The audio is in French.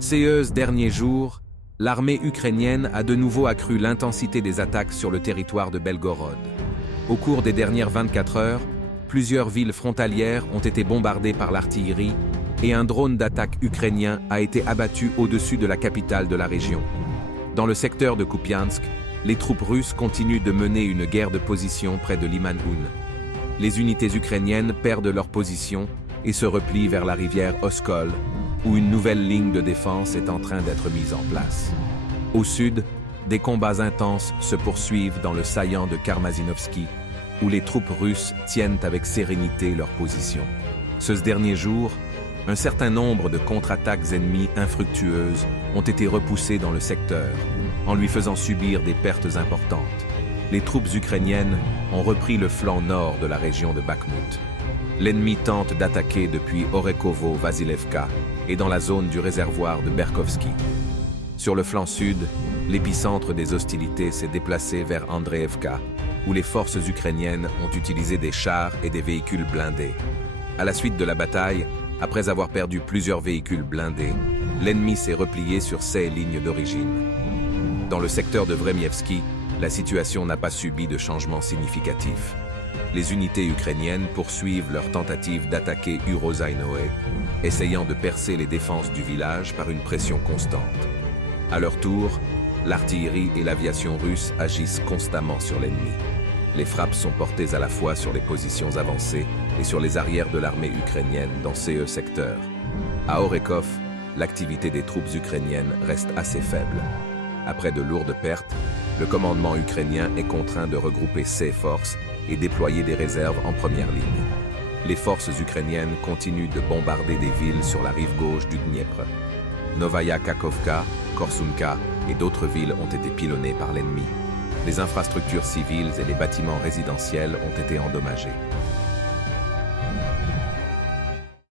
Ces derniers jours, l'armée ukrainienne a de nouveau accru l'intensité des attaques sur le territoire de Belgorod. Au cours des dernières 24 heures, plusieurs villes frontalières ont été bombardées par l'artillerie et un drone d'attaque ukrainien a été abattu au-dessus de la capitale de la région. Dans le secteur de Kupiansk, les troupes russes continuent de mener une guerre de position près de Liman-Hun. Les unités ukrainiennes perdent leur position et se replient vers la rivière Oskol, où une nouvelle ligne de défense est en train d'être mise en place. Au sud, des combats intenses se poursuivent dans le saillant de Karmazinovski, où les troupes russes tiennent avec sérénité leur position. Ce dernier jour, un certain nombre de contre-attaques ennemies infructueuses ont été repoussées dans le secteur, en lui faisant subir des pertes importantes. Les troupes ukrainiennes ont repris le flanc nord de la région de Bakhmut. L'ennemi tente d'attaquer depuis Orekovo-Vasilevka et dans la zone du réservoir de Berkovski. Sur le flanc sud, l'épicentre des hostilités s'est déplacé vers Andreevka, où les forces ukrainiennes ont utilisé des chars et des véhicules blindés. À la suite de la bataille, après avoir perdu plusieurs véhicules blindés, l'ennemi s'est replié sur ses lignes d'origine. Dans le secteur de Vremievski, la situation n'a pas subi de changement significatif. Les unités ukrainiennes poursuivent leur tentative d'attaquer Urozainoe, essayant de percer les défenses du village par une pression constante. À leur tour, l'artillerie et l'aviation russe agissent constamment sur l'ennemi. Les frappes sont portées à la fois sur les positions avancées et sur les arrières de l'armée ukrainienne dans ces secteurs. À Orekov, l'activité des troupes ukrainiennes reste assez faible. Après de lourdes pertes, le commandement ukrainien est contraint de regrouper ses forces et déployer des réserves en première ligne. Les forces ukrainiennes continuent de bombarder des villes sur la rive gauche du Dniepr. Novaya Kakhovka, Korsunka et d'autres villes ont été pilonnées par l'ennemi. Les infrastructures civiles et les bâtiments résidentiels ont été endommagés.